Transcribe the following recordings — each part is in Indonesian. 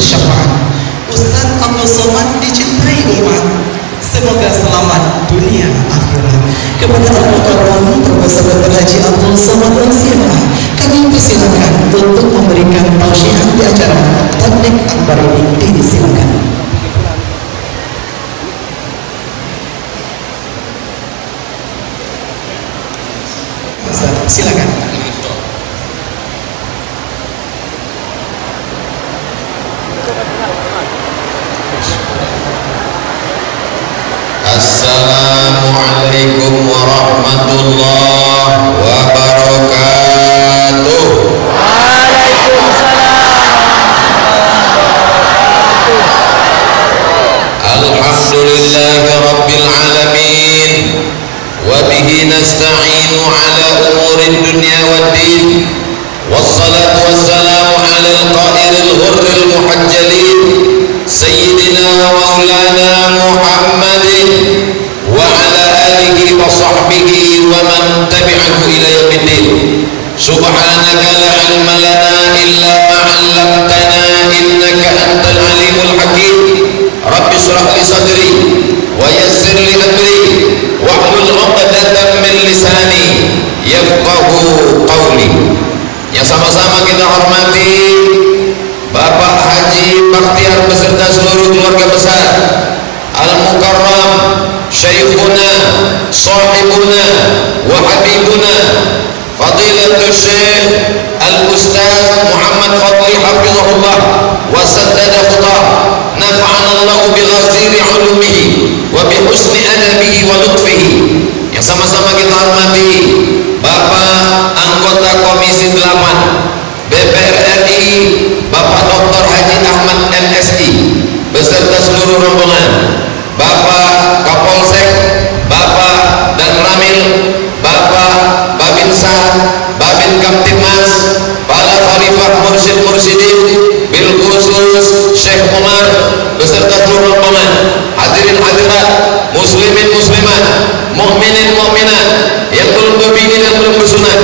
syafaat. Ustaz Abdul Somad dicintai umat. Semoga selamat dunia akhirat. Kepada Al-Mukarram Profesor Dr. Haji Abdul Somad Al-Sirah, kami persilakan untuk memberikan tausiah di acara Tabligh Akbar ini. Disilakan. Ustaz, silakan. Assalamualaikum warahmatullahi wabarakatuh. Alhamdulillahi rabbil alamin, wa bihi nasta'inu ala umurid dunya waddin, wassalatu wassalamu ala al-qa'iril ghurril muhajjalin sayyidina wa maulana Muhammadin wa ala alihi wa sahbihi wa man tabi'ahu ila yaumiddin. Subhanaka la ilma lana illa ma 'allamtana innaka antal alimul hakim. Rabbi shrah li sadri wa yassir li amri wahlul 'uqdatam min lisani yafqahu qawli. Yang sama-sama kita hormati Bapak Haji Bakhtiar beserta seluruh keluarga besar Al-Mukarram Syekhuna Sahibuna wa Habibuna Fadilatul Syekh Al-Ustaz Muhammad Fadli Hafizahullah wa saddada khutah, nafa'anallahu bi ghaziri ulumihi wa bi husni adabihi wa lutfihi. Yang sama-sama kita hormati Bapak anggota Komisi 8 DPR RI Bapak Dr. Haji Ahmad MSI beserta seluruh rombongan, Bapak Kapolsek, Bapak dan Ramil, Bapak Babinsa, Babin Kamtibmas, para khalifah mursyid-mursyidin, bil khusus Syekh Umar beserta seluruh rombongan, hadirin hadirat, muslimin muslimat, mukminin mukminat yang belum berbini dan belum bersunat.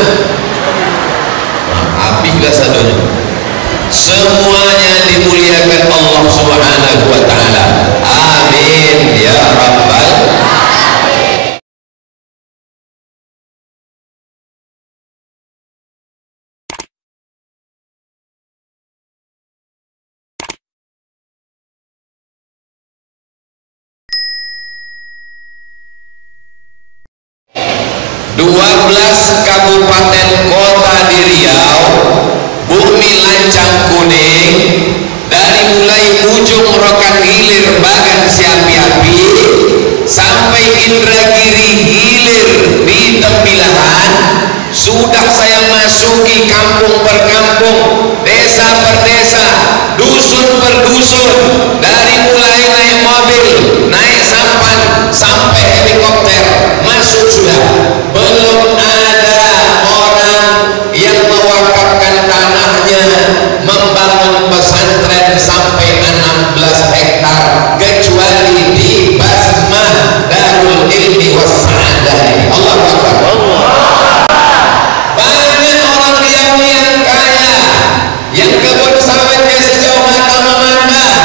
Habislah sadonya. Semuanya dimuliakan Allah Subhanahu wa taala. Amin ya rabbal alamin. Kabupaten kota di Riau, bumi lancang kuning, dari mulai ujung Rokan Hilir Bagan Siapi-api sampai Indragiri Hilir di Tembilahan, sudah saya masuki kampung per kampung, desa per desa, dusun per dusun, dari mulai naik mobil, naik sampan sampai helikopter masuk sudah. Belum ada orang yang mewakafkan tanahnya membangun pesantren sampai 16 hektar kecuali di Basmah Darul Ilmi Wassa'adah. Allah Akbar. Banyak orang yang kaya yang kebun sawitnya sejauh mata memandang,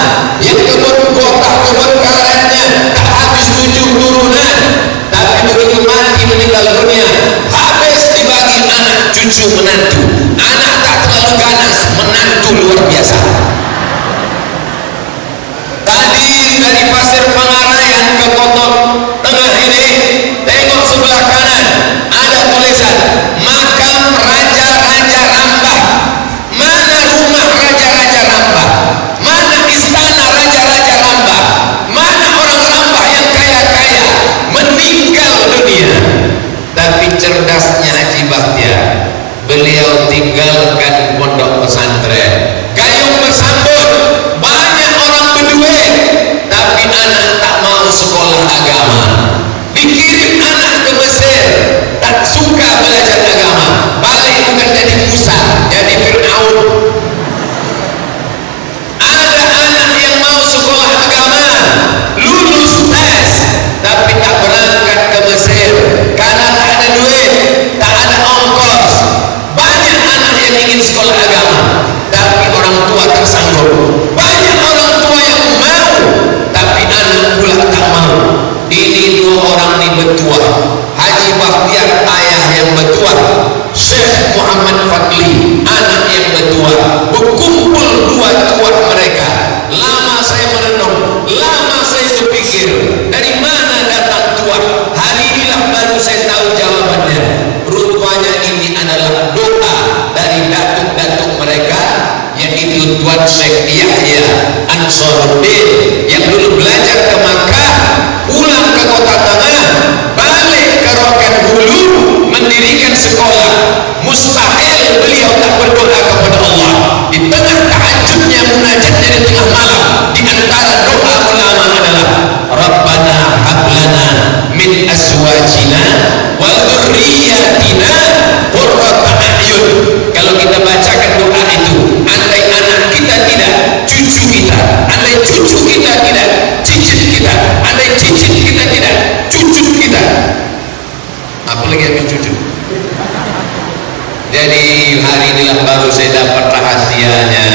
Nasaruddin yang dulu belajar ke Makkah, pulang ke kota tengah, balik ke Rokan Hulu, mendirikan sekolah. Mustahil beliau tak berdoa kepada Allah di tengah tahajudnya, munajatnya di tengah malam. Di antara doa ulama adalah Rabbana hablana min azwajina wa dzurriyyatina qurrata a'yun. Kalau kita bacakan doa itu, andai anak kita tidak, cucu kita, andai cucu kita tidak, cicit kita, andai cicit kita tidak, cucu kita, apalagi yang cucu. Jadi hari inilah baru saya dapat rahasianya.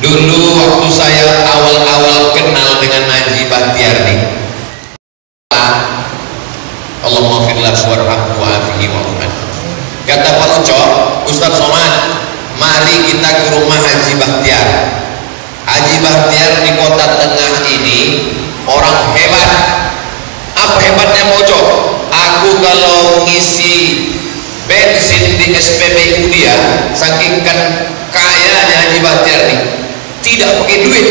Dulu waktu saya awal-awal kenal dengan Haji Bahtiar nih, Allahumma firlah warhamhu wa'afihi wa'afman. Kata Pak Ucok, Ustaz Somad, mari kita ke rumah Haji Bahtiar. Haji Bahtiar di kota tengah ini orang hebat. Apa hebatnya Pak Ucok? Aku kalau ngisi bensin di SPBU dia, saking kan kayanya Haji Bahtiar nih, tidak pakai duit.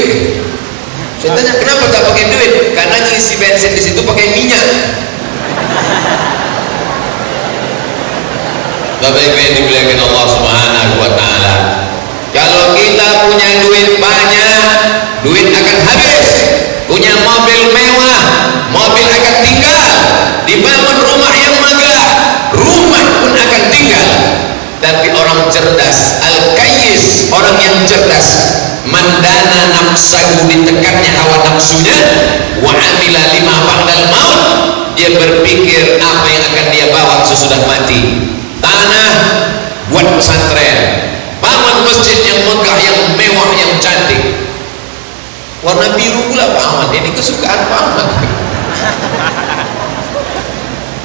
Saya tanya kenapa tak pakai duit? Karena ngisi bensin di situ pakai minyak. Bapak Ibu yang dimuliakan Allah Subhanahu wa Ta'ala, kalau kita punya duit banyak, duit akan habis. Punya mobil mewah, mobil akan tinggal. Dibangun rumah yang megah, rumah pun akan tinggal. Tapi orang cerdas, al-kayyis, orang yang cerdas, mandana nafsahu, ditekannya hawa nafsunya, wa amila lima ba'dal maut, dia berpikir apa yang akan dia bawa sesudah mati. Tanah buat pesantren, bangun masjid yang megah, yang mewah, yang cantik, warna biru pula Pak Ahmad. Ini kesukaan Pak Ahmad.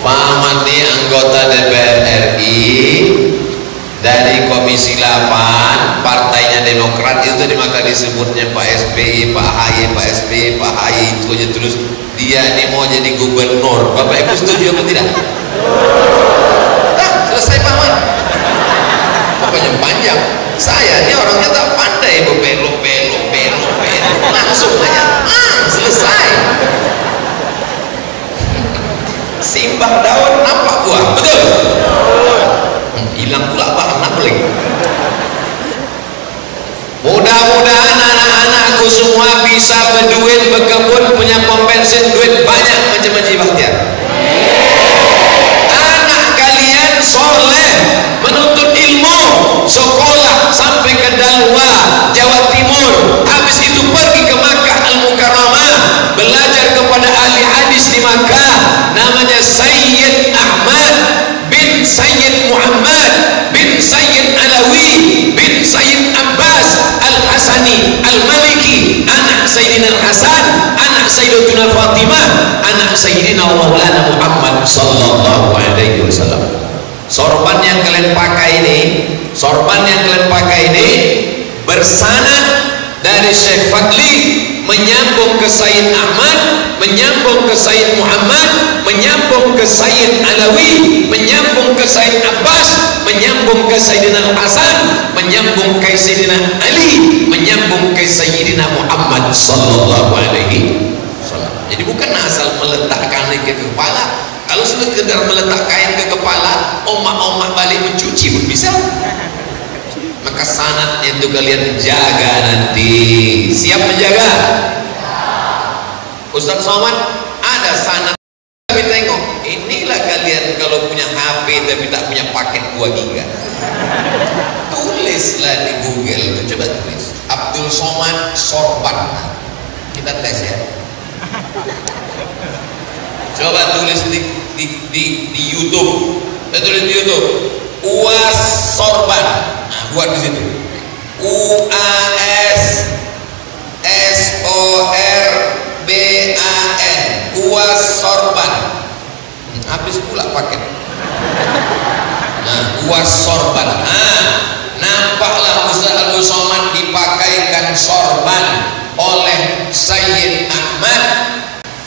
Pak Ahmad ini anggota DPR RI dari Komisi 8, partainya Demokrat. Itu tadi maka disebutnya Pak SBY, Pak AHY, Pak SBY, Pak AHY, itu aja terus. Dia ini mau jadi gubernur. Bapak Ibu setuju apa tidak? Selesai Pak Ahmad. Pokoknya panjang. Saya ini orangnya tak pandai belok langsung aja selesai. Simbah daun nampak buah, betul? Hilang pula bahan apa lagi. Mudah-mudahan anak-anakku semua bisa berduit, berkebun, punya pom bensin, duit banyak macam Haji Bahtiar. Soleh, menuntut ilmu, sekolah sampai ke Dalwa, Jawa Timur. Habis itu pergi ke Makkah Al-Mukarramah, belajar kepada ahli hadis di Makkah, namanya Sayyid Ahmad bin Sayyid Muhammad bin Sayyid Alawi bin Sayyid Abbas Al-Hasani Al-Maliki, anak Sayyidina Al-Hasan, anak Sayyidatuna Fatimah, anak Sayyidina Maulana Muhammad sallallahu alaihi wasallam. Sorban yang kalian pakai ini, bersanad dari Syekh Fadli, menyambung ke Sayyid Ahmad, menyambung ke Sayyid Muhammad, menyambung ke Sayyid Alawi, menyambung ke Sayyid Abbas, menyambung ke Sayyidina Al-Hasan, menyambung ke Sayyidina Ali, menyambung ke Sayyidina Muhammad sallallahu alaihi wasallam. Jadi bukan asal meletakkan ke kepala. Kalau sekedar meletak kain ke kepala, omak-omak balik mencuci pun bisa. Maka sanadnya itu kalian jaga nanti. Siap menjaga? Ustaz Somad, ada sanad. Tapi tengok, inilah kalian kalau punya HP tapi tak punya paket 2 GB. Tulislah di Google, coba tulis Abdul Somad Sorban. Kita tes ya. Coba tulis di YouTube. Saya tulis di YouTube UAS Sorban. Nah, buat di situ UAS SORBAN, UAS Sorban. Habis pula paket. Nah, UAS Sorban. Nah, nampaklah Ustaz Abdul Somad dipakaikan sorban oleh Sayyid Ahmad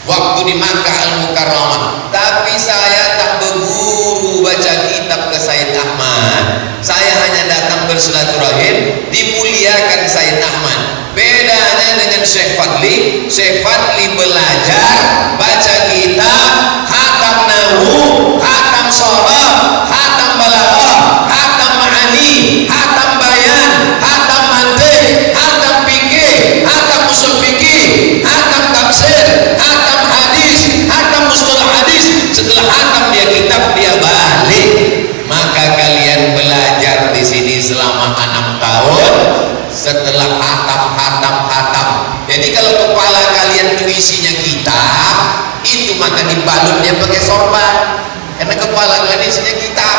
waktu di Makkah Al-Mukarramah. Tapi saya tak berguru baca kitab ke Sayyid Ahmad. Saya hanya datang bersilaturahim, dimuliakan Sayyid Ahmad. Bedanya dengan Fadli, Syekh Fadli belajar baca kitab, khatam nahwu, khatam sharah, khatam balaghah, khatam ma'ani, khatam bayan, khatam mantiq, khatam fikih, khatam usul fikih, khatam tafsir, khatam hadis, khatam mustalah hadis. Setelah khatam dia kitab, dia balik. Maka kalian belajar di sini selama 6 tahun. Setelah khatam. Jadi kalau kepala kalian itu isinya kitab, itu maka dibalutnya pakai sorban. Karena kepala kalian isinya kitab.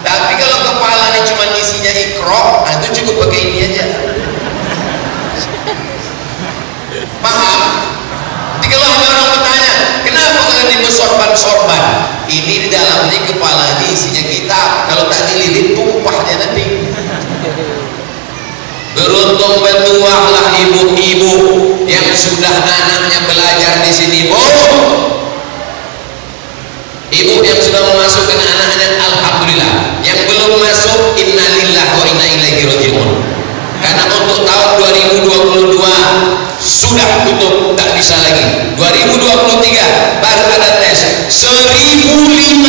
Tapi kalau kepala ini cuma isinya ikro, nah itu cukup pakai ini aja. Paham? Jadi kalau ada orang bertanya, kenapa kalian ini sorban-sorban? Ini di dalamnya kepala ini isinya kitab. Kalau tak dililit tumpahnya nanti. Beruntung bertuahlah ibu-ibu yang sudah anaknya belajar di sini, Bu. Ibu yang sudah memasukkan anaknya, alhamdulillah. Yang belum masuk, innalillahi wa inna ilaihi raji'un. Karena untuk tahun 2022 sudah tutup, tak bisa lagi. 2023 baru ada tes. 1.500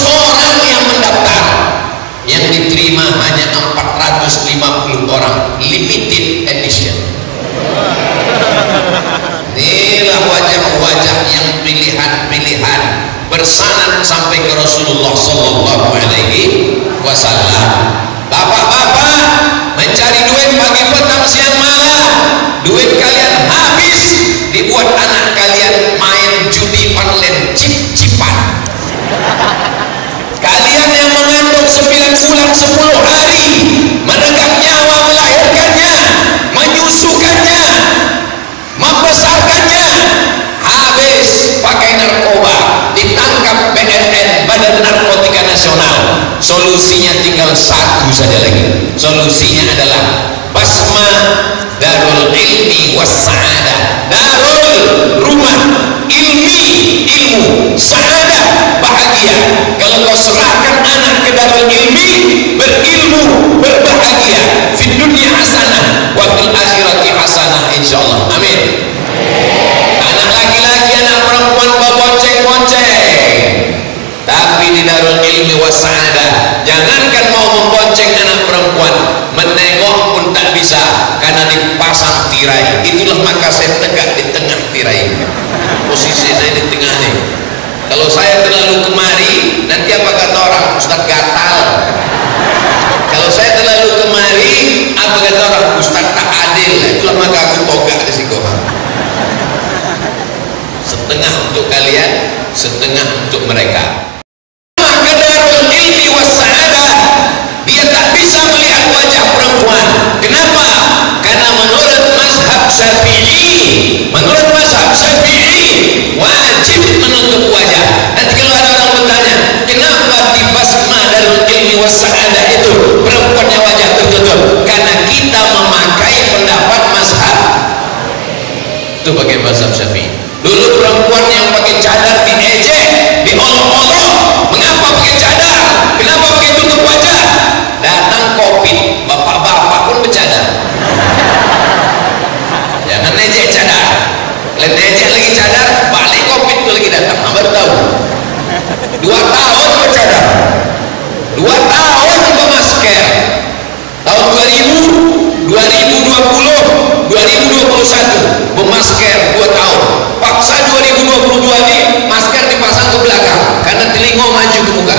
orang yang mendaftar. Yang diterima hanya 450 orang, limited edition. Inilah wajah-wajah yang pilihan-pilihan bersanad sampai ke Rasulullah Sallallahu Alaihi Wasallam. Bapak-bapak mencari duit pagi petang siang malam, duit kalian habis dibuat anak kalian main judi online cip-cipan. Kalian yang mengandung 9 bulan 10 hari, meregang nyawa melahirkannya, menyusukannya, membesarkannya, habis pakai narkoba, ditangkap BNN, Badan Narkotika Nasional. Solusinya tinggal satu saja lagi. Solusinya adalah Basma Darul Ilmi Wassa'adah. Darul, rumah, ilmu, sa'adah, bahagia. Kalau kau serahkan anak ke darul ilmi, berilmu, berbahagia, fid dunya hasanah wa fil akhirati hasanah, insyaallah. Amin. Anak laki-laki, anak perempuan bonceng-bonceng, tapi di darul ilmi wassa'adah. Jangankan mau membonceng anak perempuan, menengok pun tak bisa karena dipasang tirai. Itulah maka saya tegak di tengah tirai. Posisi saya di tengah nih. Kalau saya terlalu kemari, nanti apa kata orang? Ustaz gatal. Kalau saya terlalu kemari, apa kata orang? Ustaz tak adil. Itulah maka aku togak di situ. Setengah untuk kalian, setengah untuk mereka. Maka darul ilmi wassa'adah, dia tak bisa melihat wajah perempuan. Kenapa? Karena menurut mazhab Syafi'i, wajib menutup wajah. Nanti kalau ada orang bertanya, kenapa di Basma Darul Ilmi Wassa'adah itu perempuannya wajah tertutup? Karena kita memakai pendapat mazhab itu, pakai mazhab Syafi'i. Dulu perempuan yang pakai cadar diejek, diolok-olok. Mengapa pakai cadar? Kenapa pakai tutup wajah? Datang COVID, bapak-bapak pun bercadar. Jangan ejek cadar. Kalian ejek lagi cadar, balik COVID itu lagi datang. Baru tahu. 2 tahun bercadar, 2 tahun bermasker. Tahun 2000, 2020, 2021 bermasker 2 tahun. Paksa 2022 ini masker dipasang ke belakang karena telinga maju ke muka.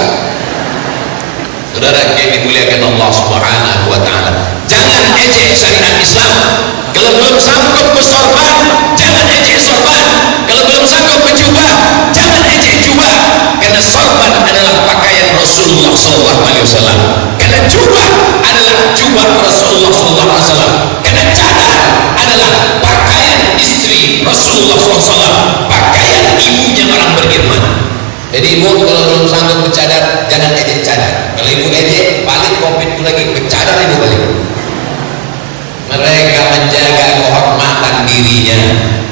Saudara yang dimuliakan Allah Subhanahu wa taala, jangan ejek syariat Islam. Kalau belum sanggup bersorban, jangan ejek sorban. Kalau belum sanggup berjubah, jangan ejek jubah. Karena sorban adalah pakaian Rasulullah SAW. Karena jubah adalah jubah Rasulullah SAW. Karena cadar adalah pakaian istri Rasulullah SAW, pakaian ibunya orang beriman. Jadi ibu kalau belum sanggup bercadar, jangan ejek cadar. Kalau ibu ejek, balik COVID itu lagi, bercadar ibu balik. Mereka menjaga kehormatan dirinya.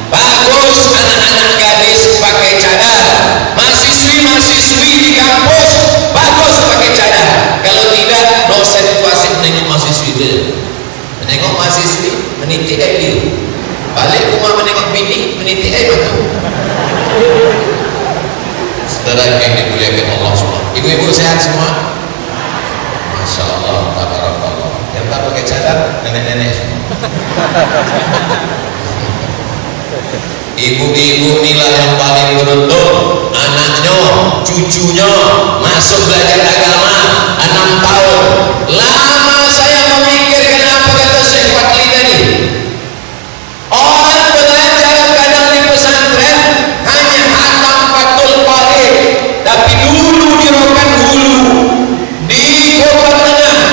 Bagus anak-anak gadis pakai cadar, mahasiswi-mahasiswi di kampus bagus pakai cadar. Kalau tidak, dosen itu asik menengok mahasiswi itu, menengok mahasiswi, menitik dia balik rumah meniti betul. Saudara yang dimuliakan Allah semua. Ibu-ibu sehat semua? Masya Allah, tabarakallah. Yang tak pakai cadar, nenek-nenek semua. Ibu-ibu inilah yang paling beruntung. Anaknya, cucunya masuk belajar agama 6 tahun. Lama saya memikirkan apa kata Syekh Fadli tadi. Orang belajar kadang di pesantren hanya hatam Fathul Qarib, tapi dulu di Rokan Hulu, di Kota Tengah,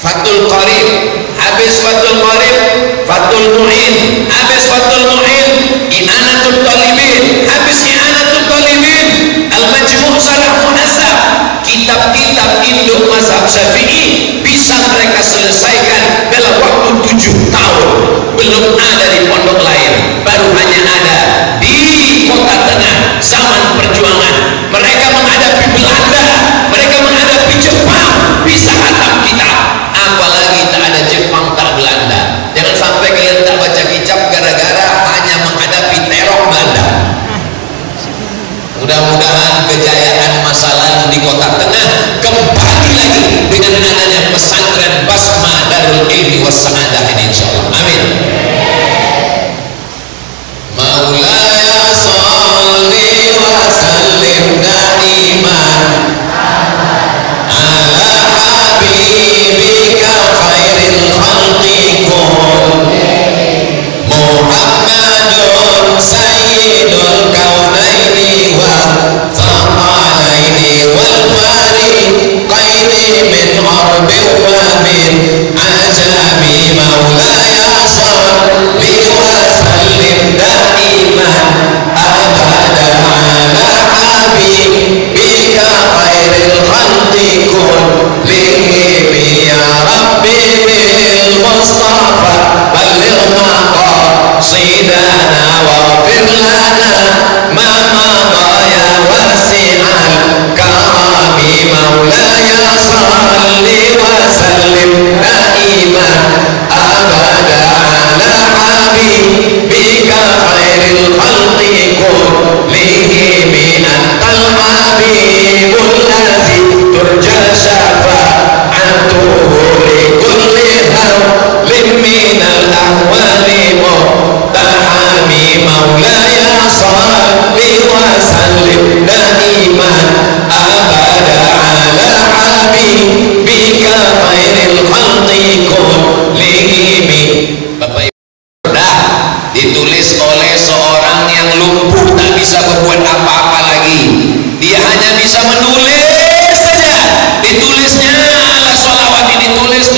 Fathul Qarib, habis Fathul Qarib, Fathul Mu'in, habis Fathul Mu'in, I'anatul Talibin, habis I'anatul Talibin, Al-Majmu' Salah Munazzab, kitab-kitab induk mazhab Syafi'i bisa mereka selesaikan dalam waktu 7 tahun. Belum ada di pondok lain, baru hanya ada di Kota Tengah zaman perjuangan. Mereka menghadapi Belanda, mereka menghadapi Jepang, bisa hatam kitab. Apalagi tak ada Jepang, tak Belanda. Jangan sampai kalian tak baca kitab gara-gara hanya menghadapi teror Belanda. Mudah-mudahan kejayaan masa lalu di Kota Tengah kembali lagi dengan adanya pesantren Basma Darul Ilmi was Sa'adah ini, insyaallah. Amin. Maulaya sholli wa sallim daiman ala habibika khairil khalqi Muhammadun sayyidul kaunaini wa thaqalaini wal fariqaini min arbin wa min ajami maulaya salli wa sallim daiman abada ala habibika khairil khalqi kullihim ya rabbi bil mustafa balligh maqasidana waghfir lana ma madha ya wasi'al karami maulaya salli wa sallim daiman abada ala habibika khairil khalqi kullihim antal habibul ladzi turja syafa'atuhu li kulli hawlin minal ahwali muhtahami maulaya salli wa sallim daiman abada ala habibika khairil khalqi kullihim. Bapak Ibu, sudah ditulis oleh seorang yang lumpuh, tak bisa berbuat apa-apa lagi. Dia hanya bisa menulis saja. Ditulisnya ala sholawat ini, tulis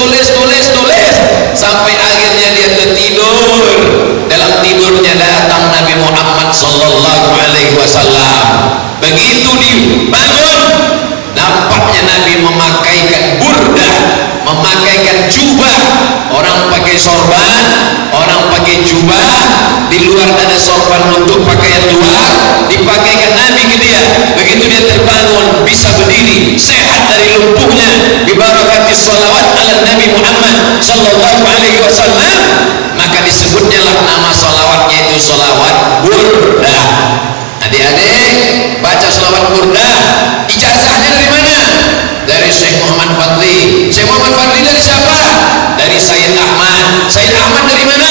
sampai akhirnya dia tertidur. Dalam tidurnya datang Nabi Muhammad sallallahu alaihi wasallam. Begitu dibangun, nampaknya Nabi memakaikan burdah, memakaikan jubah. Orang pakai sorban, orang pakai jubah, di luar ada sorban untuk pakaian luar, dipakaikan Nabi ke dia. Begitu dia terbangun, bisa berdiri, sehat dari lumpuhnya, dibarakati sholawat ala Nabi Muhammad sallallahu alaihi wasallam, maka disebutnya lah nama sholawatnya itu sholawat burdah. Adik-adik baca sholawat burdah. Ijazahnya dari mana? Dari Syekh Muhammad Fadli. Syekh Muhammad Fadli dari siapa? Dari Sayyid Ahmad. Sayyid Ahmad dari mana?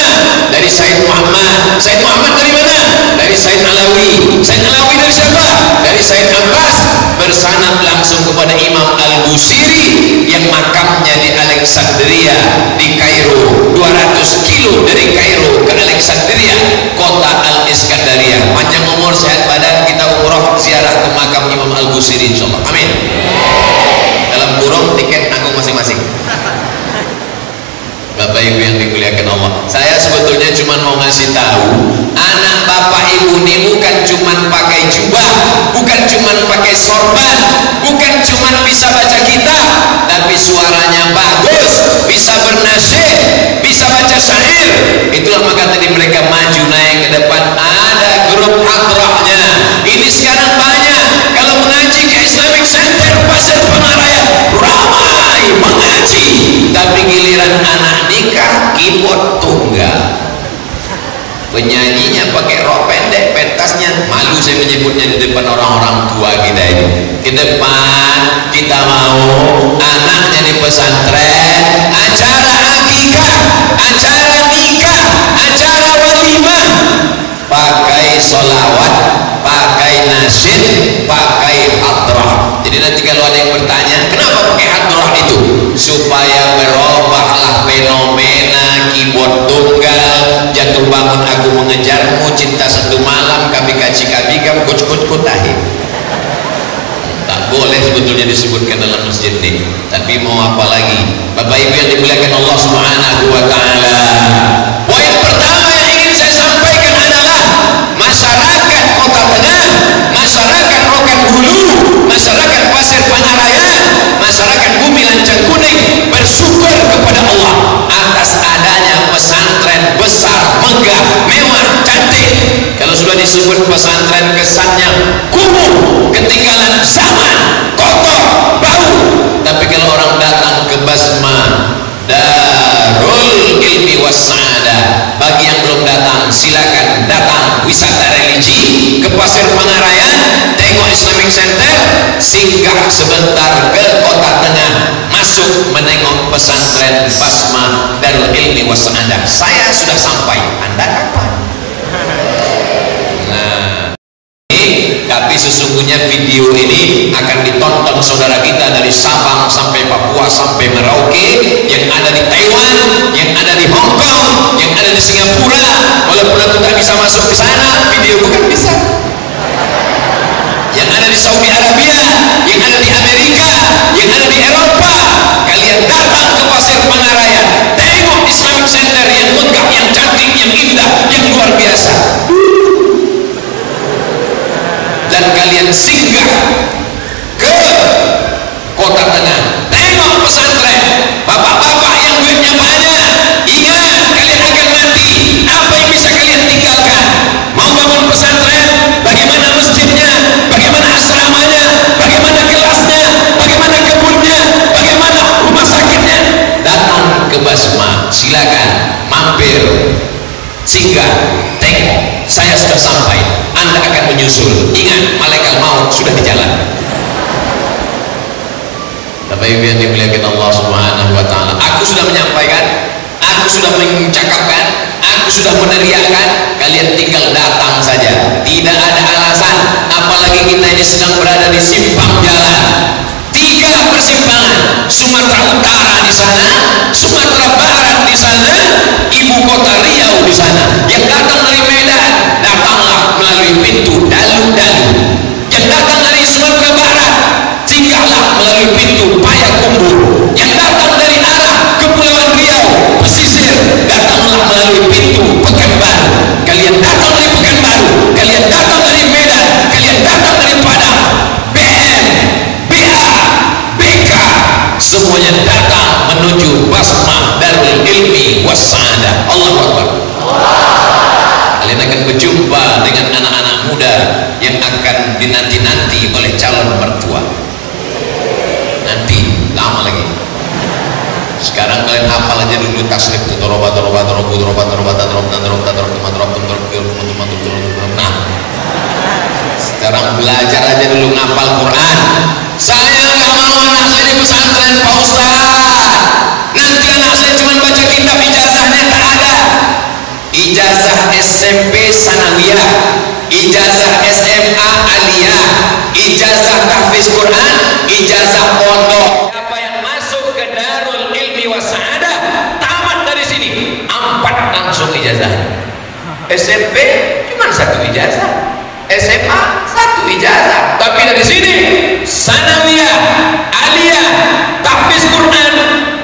Dari Sayyid Muhammad. Sayyid Muhammad dari mana? Dari Sayyid Alawi. Sayyid Alawi dari siapa? Dari Sayyid Abbas. Bersanad langsung kepada Imam Al-Busiri yang makamnya di Alexandria di Kairo, 200 kilo dari Kairo ke Alexandria, kota Al-Iskandaria. Panjang umur, sehat badan, kita umroh ziarah ke makam Imam Al-Busiri insyaallah. Amin. Dalam kurung tiket tanggung masing-masing. Bapak Ibu yang dimuliakan Allah, saya sebetulnya cuma mau ngasih tahu, anak bapak ibu ini bukan cuma pakai jubah, bukan cuma pakai sorban, bukan cuma bisa baca kitab, tapi suaranya bagus, bisa bernasyid, bisa baca syair. Itulah maka tadi mereka maju naik ke depan. Ada grup hadrahnya. Ini sekarang banyak kalau mengaji ke Islamic Center Pasir Pengaraya, ramai mengaji, tapi giliran anak nikah keyboard tunggal. penyanyinya pakai rok pendek, pentasnya, malu saya menyebutnya di depan orang-orang tua kita ini. Ke depan kita mau anaknya di pesantren, acara akikah, acara nikah, acara walimah, pakai sholawat, pakai nasyid, pakai hadrah. Jadi nanti kalau ada yang bertanya kenapa pakai hadrah itu, supaya berubahlah fenomena keyboard tunggal, jatuh bangun aku mengejarmu, cinta satu malam, kami kaji kamu kuc tahi. Tak boleh sebetulnya disebutkan dalam masjid ini, tapi mau apa lagi. Bapak Ibu yang dimuliakan Allah Subhanahu wa taala, poin pertama yang ingin saya sampaikan adalah masyarakat Kota Tengah, masyarakat Rokan Hulu, masyarakat Pasir Panarayan, masyarakat Bumi Lancang Kuning bersyukur kepada Allah atas adanya pesantren besar, megah, mewah, cantik. Kalau sudah disebut pesantren kesannya kumuh, ketinggalan zaman, kotor, bau. Tapi kalau orang datang ke Basma Darul Ilmi Wassa'adah, bagi yang belum datang silakan datang wisata religi ke Pasir Panarayan, tengok Islamic Center, singgah sebentar ke Kota Tengah, masuk menengok pesantren Basma Darul Ilmi Wassa'adah. Saya sudah sampai, Anda kapan? Tapi sesungguhnya video ini akan ditonton saudara kita dari Sabang sampai Papua sampai Merauke, yang ada di Taiwan, yang ada di Hong Kong, yang ada di Singapura. Walaupun aku tak bisa masuk ke sana, video bukan bisa. Yang ada di Saudi Arabia, yang ada di Amerika, yang ada di Eropa, kalian datang ke Pasir Panarayan, tengok Islamic Center yang megah, yang cantik, yang indah, yang luar biasa. Dan kalian singgah ke Kota Tengah, tengok pesantren. Bapak-bapak yang duitnya banyak, ingat kalian akan mati. Apa yang bisa kalian tinggalkan? Mau bangun pesantren, bagaimana masjidnya, bagaimana asramanya, bagaimana kelasnya, bagaimana kebunnya, bagaimana rumah sakitnya. Datang ke Basma, silakan mampir, singgah, tengok. Saya sudah sampai, Anda akan menyusul. Ingat, malaikat maut sudah di jalan. Bapak Ibu yang dimuliakan Allah Subhanahu wa taala, aku sudah menyampaikan, aku sudah mencakapkan, aku sudah meneriakkan, kalian tinggal datang saja. Tidak ada alasan, apalagi kita ini sedang berada di simpang jalan. 3 persimpangan, Sumatera Utara di sana, Sumatera Barat di sana, ibu kota Riau di sana. Yang datang dari Medan, datanglah melalui pintu Dalu-Dalu. Yang datang dari Sumatera Barat, singgahlah melalui pintu Payakumbuh. Yang datang dari arah Kepulauan Riau, pesisir, datanglah melalui pintu Pekanbaru. Kalian datang dari Pekanbaru, kalian datang dari Medan, kalian datang dari Padang, BM, BA, BK, semuanya datang menuju Basma Darul Ilmi Wassa'adah. Allahu Akbar. Kalian akan berjumpa dengan anak-anak muda yang akan dinanti-nanti oleh calon mertua. Nanti lama lagi. Sekarang kalian hafal aja dulu tasrif itu. Nah, sekarang belajar aja dulu ngapal Quran. Saya nggak mau anak saya di pesantren, Pak Ustaz. Nanti anak saya cuma baca kitab, ijazahnya tak ada. Ijazah SMP Sanawiyah, ijazah SMA Aliyah, ijazah tahfiz Quran, ijazah pondok. Siapa yang masuk ke Darul Ilmi Wassa'adah, tamat dari sini 4 langsung ijazah. SMP cuma 1 ijazah, SMA 1 ijazah. Tapi dari sini Sanawiyah, Aliyah, tahfiz Quran,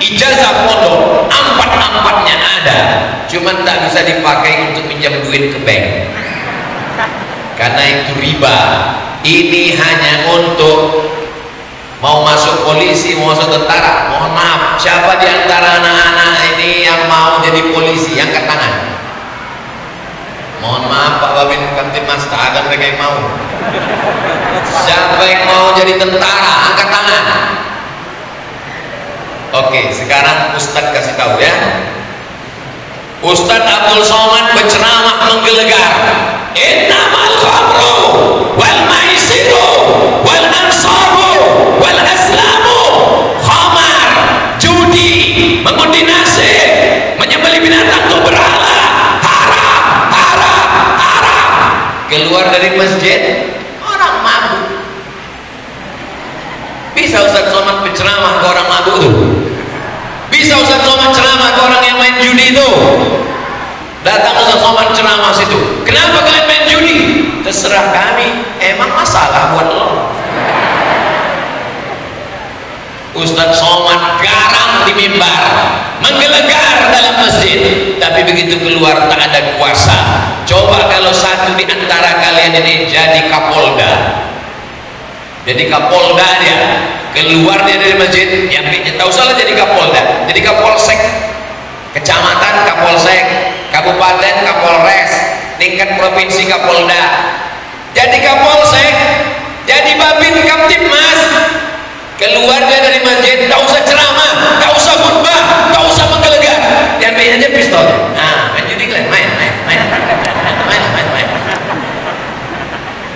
ijazah pondok, 4-4-nya ada. Cuman tak bisa dipakai untuk pinjam duit ke bank, karena itu riba. Ini hanya untuk mau masuk polisi, mau masuk tentara. Mohon maaf, siapa di antara anak-anak ini yang mau jadi polisi? Angkat tangan. Mohon maaf Pak Babin Kamtimas, tak ada mereka yang mau. Siapa yang mau jadi tentara? Angkat tangan. Oke, sekarang Ustadz kasih tahu ya. Ustadz Abdul Somad berceramah keluar dari masjid orang mabuk. Bisa Ustaz Somad berceramah ke orang mabuk tuh? Bisa Ustaz Somad ceramah ke orang yang main judi itu? Datang Ustaz Somad ceramah situ. Kenapa kalian main judi? Terserah kami. Emang masalah buat lo? Ustaz Somad garang di mimbar, menggelegar dalam masjid, tapi begitu keluar tak ada kuasa. Coba kalau satu di antara kalian ini jadi Kapolda. Jadi Kapolda dia, keluar dia dari masjid, yang tahu salah jadi Kapolda, jadi Kapolsek, kecamatan Kapolsek, kabupaten Kapolres, tingkat provinsi Kapolda, jadi Kapolsek, jadi Babin Kamtibmas. Keluar dia dari masjid, tak usah ceramah, tak usah khutbah, tak usah menggelegar, diambil aja pistol. Nah, main judi kalian, main.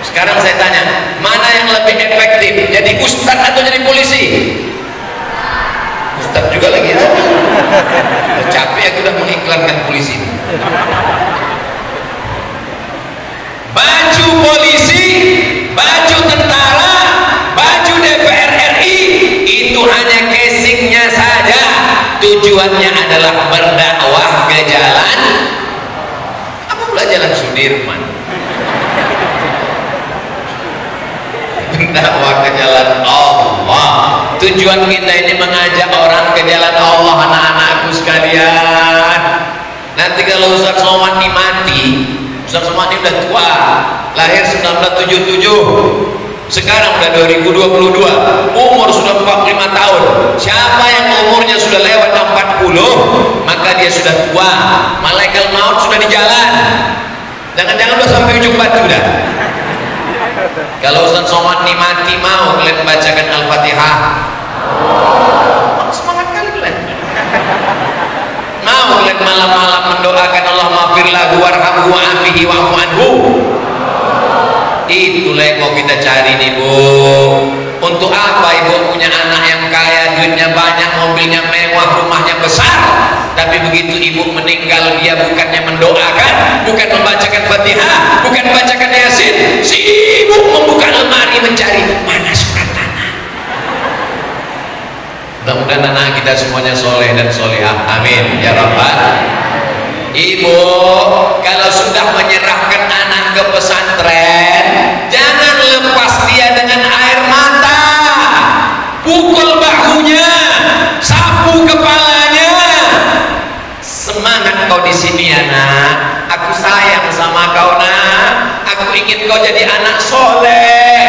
Sekarang saya tanya, mana yang lebih efektif, jadi ustadz atau jadi polisi? Ustadz juga lagi ya. Capek aku udah mengiklankan polisi. Baju polisi, baju tentara, baju DPR RI itu hanya casingnya saja. Tujuannya adalah berdakwah ke jalan apa pula jalan Sudirman. Berdakwah ke jalan Allah. Tujuan kita ini mengajak orang ke jalan Allah, anak-anakku sekalian. Nanti kalau Ustaz Somad ini mati, Ustaz Somad ini udah tua, lahir 1977, sekarang udah 2022, umur sudah 45 tahun. Siapa yang umurnya sudah lewat 40, maka dia sudah tua, malaikat maut sudah di jalan. Jangan-jangan udah sampai ujung batu dah. Kalau Ustaz Somad ini mati, mau kalian bacakan Al-Fatihah? Semangat kali kalian. Mau kalian malam-malam mendoakan Allah maghfir lahu warhamhu wa'afihi wa'fu anhu? Itulah yang mau kita cari nih, Bu. Untuk apa ibu punya anak yang kaya, duitnya banyak, mobilnya mewah, rumahnya besar, tapi begitu ibu meninggal dia bukannya mendoakan, bukan membacakan Fatihah, bukan membacakan Yasin, si ibu membuka lemari mencari mana surat tanah. Mudah-mudahan anak kita semuanya soleh dan solehah, amin ya rabbal. Ibu kalau sudah menyerahkan anak ke pesantren, jangan lepas dia dengan air mata, pukul bahunya, sapu kepalanya. Semangat kau di sini anak, aku sayang sama kau nak, aku ingin kau jadi anak soleh.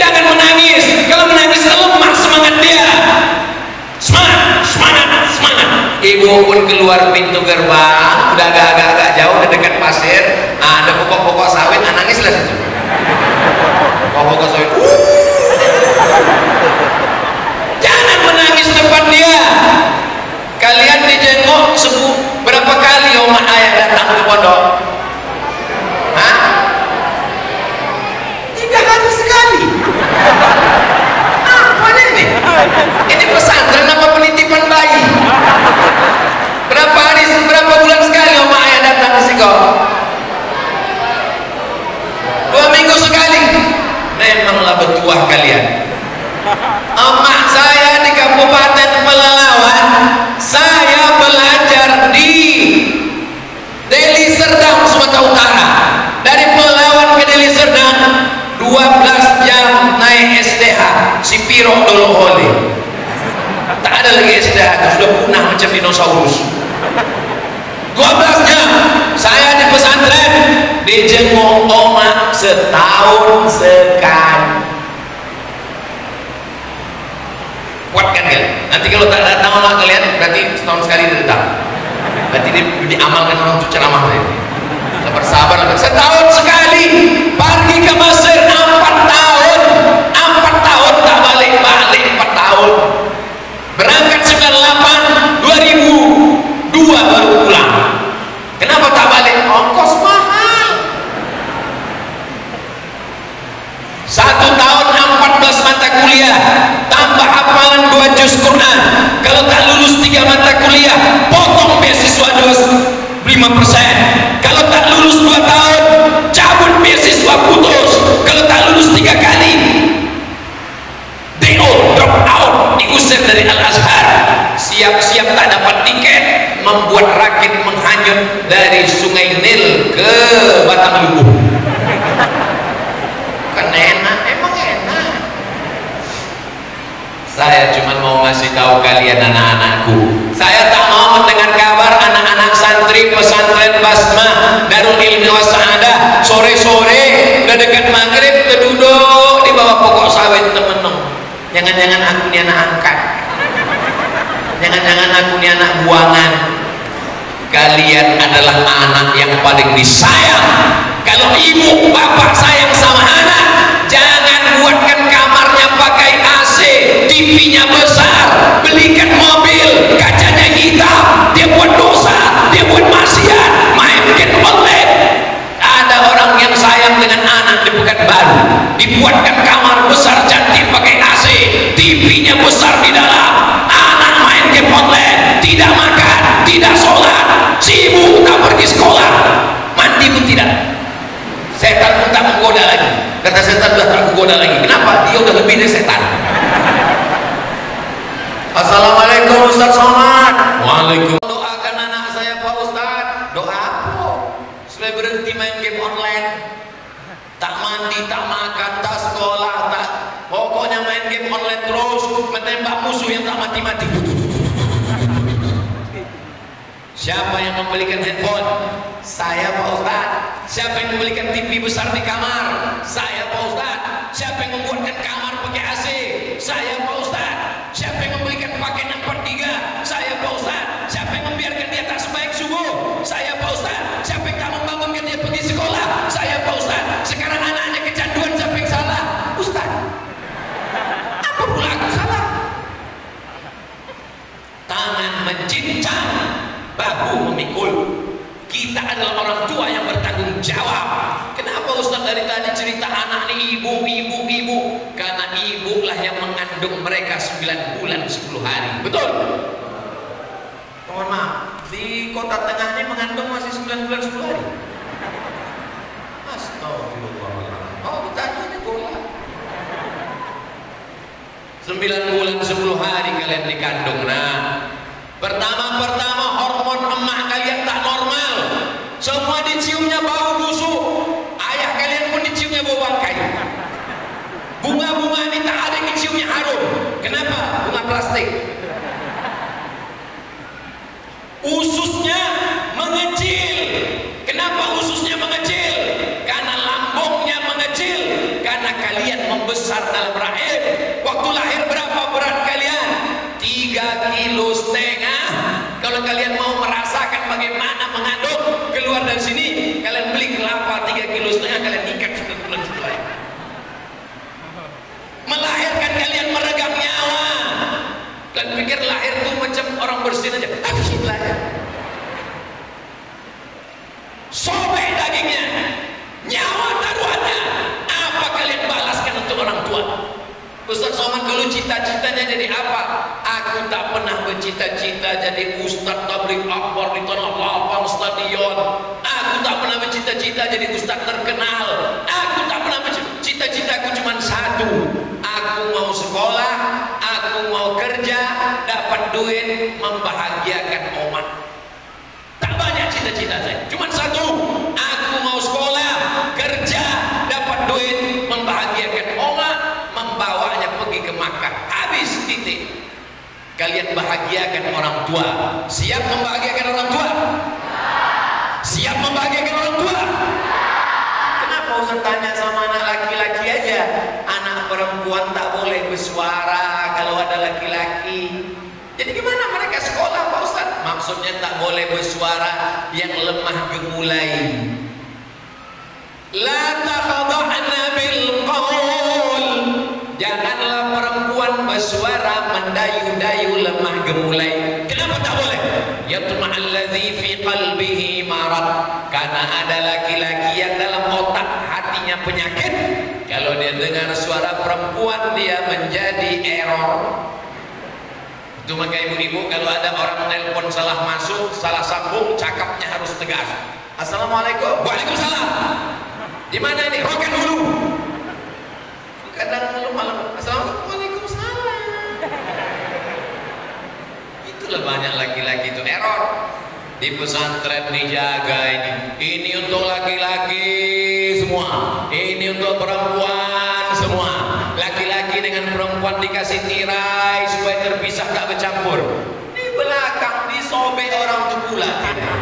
Jangan menangis, kalau menangis lemah semangat dia. Semangat. Ibu pun keluar pintu gerbang, udah agak jauh, udah dekat pasir, ada pokok-pokok sawit, nangislah situ. Pokok sawit. Jangan menangis depan dia. Kalian dijenguk berapa kali oma ayah datang ke pondok? Hah? 3 hari sekali. Apa ini? Ini pesantren apa penitipan bayi? Berapa bulan sekali oma ayah datang ke sini? 2 minggu sekali. Memanglah betuah kalian. Emak saya di Kabupaten Pelalawan, saya belajar di Deli Serdang, Sumatera Utara. Dari Pelalawan ke Deli Serdang 12 jam naik SDH si Piro dulu oleh. Tak ada lagi SDH, itu sudah punah macam dinosaurus. 12 jam saya di pesantren, dijenguk oma setahun sekali. Kuatkan kalian. Nanti kalau tak datang sama kalian, berarti setahun sekali dia datang. Berarti dia diamalkan orang itu ceramah tadi. Sabar, setahun sekali pergi ke Mesir 4 tahun tak balik 4 tahun. Berangkat 98, 2002 baru pulang. Kenapa tak balik? Ongkos mahal. 1 tahun 14 mata kuliah, tambah hafalan 2 juz Quran. Kalau tak lulus 3 mata kuliah, potong beasiswa 5%. Kalau tak lulus 2 tahun, cabut beasiswa ke Batang Lubuh. Kan enak, emang enak. Saya cuma mau ngasih tahu kalian anak-anakku, saya tak mau mendengar kabar anak-anak santri pesantren Basmah Darul Ilmi Wasaadah sore-sore udah dekat maghrib duduk di bawah pokok sawit temenung. Jangan-jangan aku ini anak angkat, jangan-jangan aku ini anak buangan. Kalian adalah anak yang paling disayang. Kalau ibu bapak sayang sama anak, jangan buatkan kamarnya pakai AC, TV-nya besar, belikan mobil, kacanya hitam. Dia buat dosa, dia buat maksiat, main game online. Ada orang yang sayang dengan anak di Pekanbaru, dibuatkan kamar besar cantik pakai AC, TV-nya besar di dalam. Anak main game online, tidak makan, tidak sholat, sibuk tak pergi sekolah, mandi pun tidak. Setan pun tak menggoda lagi. Kata setan sudah tak menggoda lagi. Kenapa? Dia udah lebih dari setan. Assalamualaikum Ustaz Somad. Waalaikumsalam. Doakan anak saya Pak Ustaz. Doa apa? Supaya berhenti main game online. Tak mandi, tak makan, tak sekolah, tak, pokoknya main game online terus, menembak musuh yang tak mati-mati. Siapa yang membelikan handphone? Saya Pak Ustaz. Siapa yang membelikan TV besar di kamar? Saya Pak Ustaz. Siapa yang membuatkan kamar pakai AC? Saya Pak Ustaz. Siapa yang membelikan pakaian 43? Saya Pak Ustaz. Siapa yang membiarkan dia tak sebaik subuh? Saya Pak Ustaz. Siapa yang tak membangunkan dia pergi sekolah? Saya Pak Ustaz. Sekarang anaknya kecanduan, siapa yang salah? Ustaz. Apa pula aku salah? Tangan mencincang, bahu memikul. Kita adalah orang tua yang bertanggung jawab. Kenapa Ustaz dari tadi cerita anak ini ibu? Karena ibulah yang mengandung mereka 9 bulan 10 hari. Betul? Mohon maaf, di Kota Tengah ini mengandung masih 9 bulan 10 hari. Astagfirullahaladzim. Oh, ditanya ini bola. 9 bulan 10 hari kalian dikandung. Nah, pertama hormon emak kalian tak normal. Semua diciumnya bau busuk. Ayah kalian pun diciumnya bau bangkai. Bunga-bunga ini tak ada yang diciumnya harum. Kenapa? Bunga plastik. Ususnya mengecil. Kenapa ususnya mengecil? Karena lambungnya mengecil. Karena kalian membesar dalam rahim. Waktu lahir berapa berat kalian? 3,5 kilo. Kalau kalian mau merasakan bagaimana mengandung, keluar dari sini, kalian beli kelapa 3,5 kilo, kalian ikat 9 bulan 10 hari. Melahirkan kalian meregang nyawa. Dan pikir lahir itu macam orang bersin aja. Bismillah. Sobek dagingnya, nyawa taruhannya. Apa kalian balaskan untuk orang tua? Ustaz Somad dulu cita-citanya jadi apa? Aku tak pernah bercita-cita jadi ustaz tabligh akbar di tanah lapang stadion. Aku tak pernah bercita-cita jadi ustaz terkenal. Aku tak pernah cita-citaku cuma satu. Aku mau sekolah, aku mau kerja, dapat duit, membahagiakan umat. Tak banyak cita-cita saya, cuma satu. Aku mau sekolah, kerja, dapat duit, membahagiakan umat, membawanya pergi ke Makkah. Habis, titik. Kalian bahagiakan orang tua. Siap membahagiakan orang tua? Siap membahagiakan orang tua? Kenapa Ustaz tanya sama anak laki-laki aja? Anak perempuan tak boleh bersuara kalau ada laki-laki. Jadi gimana mereka sekolah Pak Ustaz? Maksudnya tak boleh bersuara yang lemah gemulai. La takhada'na bil qaul. Janganlah perempuan bersuara mendayu-dayu lemah gemulai. Kenapa tak boleh? Yatma'alladzi fi qalbihi marad. Karena ada laki-laki yang dalam otak hatinya penyakit. Kalau dia dengar suara perempuan dia menjadi error. Itu maka ibu-ibu kalau ada orang nelpon salah masuk, salah sambung, cakapnya harus tegas. Assalamualaikum. Waalaikumsalam. Di mana ini? Rokan dulu. Kadang malam. Assalamualaikum. Waalaikumsalam. Itulah banyak laki-laki itu error. Di pesantren dijaga ini untuk laki-laki semua, ini untuk perempuan semua. Laki-laki dengan perempuan dikasih tirai supaya terpisah, tak bercampur. Di belakang disobek orang itu pula tirai.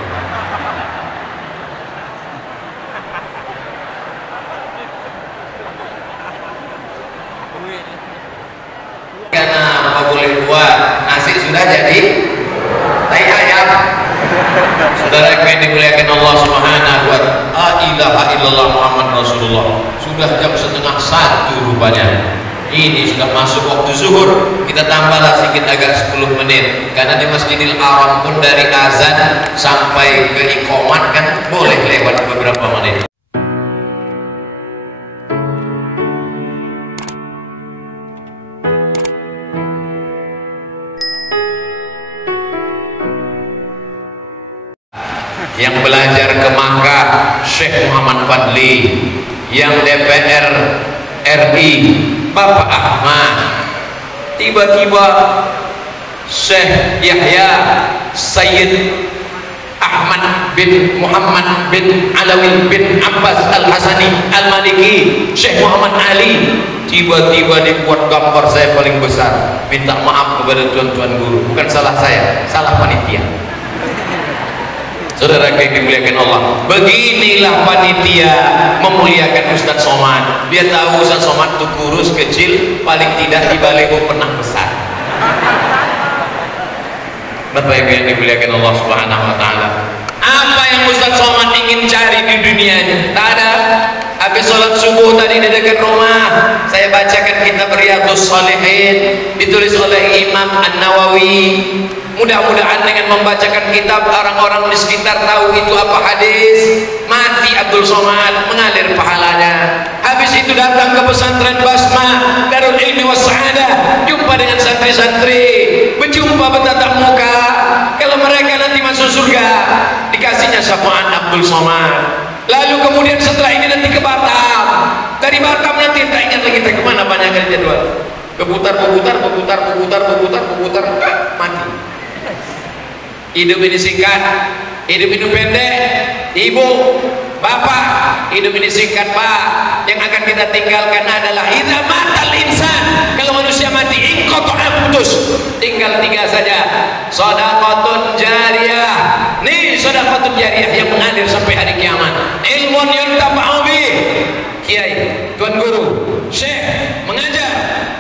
Karena apa boleh buat, nasi sudah jadi tai ayam. Saudara yang dimuliakan Allah Subhanahu wa ta'ala, la ilaha illallah Muhammad Rasulullah. Sudah jam 12:30 rupanya. Ini sudah masuk waktu zuhur. Kita tambahlah sedikit agak 10 menit. Karena di Masjidil Haram pun dari azan sampai ke iqamat kan boleh lewat beberapa menit. Yang belajar ke Makkah Syekh Muhammad Fadli, yang DPR RI Bapak Ahmad, tiba-tiba Syekh Yahya Sayyid Ahmad bin Muhammad bin Alawi bin Abbas Al-Hasani Al-Maliki, Syekh Muhammad Ali, tiba-tiba dibuat gambar saya paling besar. Minta maaf kepada tuan-tuan guru, bukan salah saya, salah panitia. Saudara yang dimuliakan Allah, beginilah panitia memuliakan Ustaz Somad. Dia tahu Ustaz Somad itu kurus kecil, paling tidak di baliho pernah besar. Bapak yang dimuliakan Allah Subhanahu wa ta'ala, apa yang Ustaz Somad ingin cari di dunia ini? Tak ada. Habis sholat subuh tadi di dekat rumah, saya bacakan kitab Riyadhus Shalihin, ditulis oleh Imam An-Nawawi. Mudah-mudahan dengan membacakan kitab orang-orang di sekitar tahu itu apa hadis. Mati Abdul Somad, mengalir pahalanya. Habis itu datang ke pesantren Basma Darul Ilmi was Sa'adah, jumpa dengan santri-santri, berjumpa bertatap muka. Kalau mereka nanti masuk surga, dikasihnya syafaat Abdul Somad. Lalu kemudian setelah ini nanti ke Batam. Dari Batam nanti tak ingat lagi kemana, banyak kali jadwal. Berputar, mati. Hidup ini singkat, hidup ini pendek. Ibu, bapak, hidup ini singkat pak. Yang akan kita tinggalkan adalah idza matal insan. Kalau manusia mati, inqata'a putus. Tinggal 3 saja. Shadaqatun jariyah. Nih shadaqatun jariyah yang mengalir sampai hari kiamat. Ilmun yuntafa'u bih. Kiai, tuan guru, syekh mengajar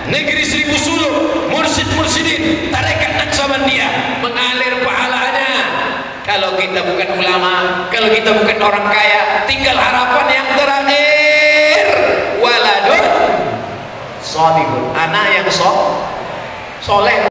negeri 1000 suluk, mursyid-mursyidin, tarekat Naqsabandiyah, mengalir pahalanya. Kalau kita bukan ulama, kalau kita bukan orang kaya, tinggal harapan yang terakhir, waladun sholihun, anak yang soleh.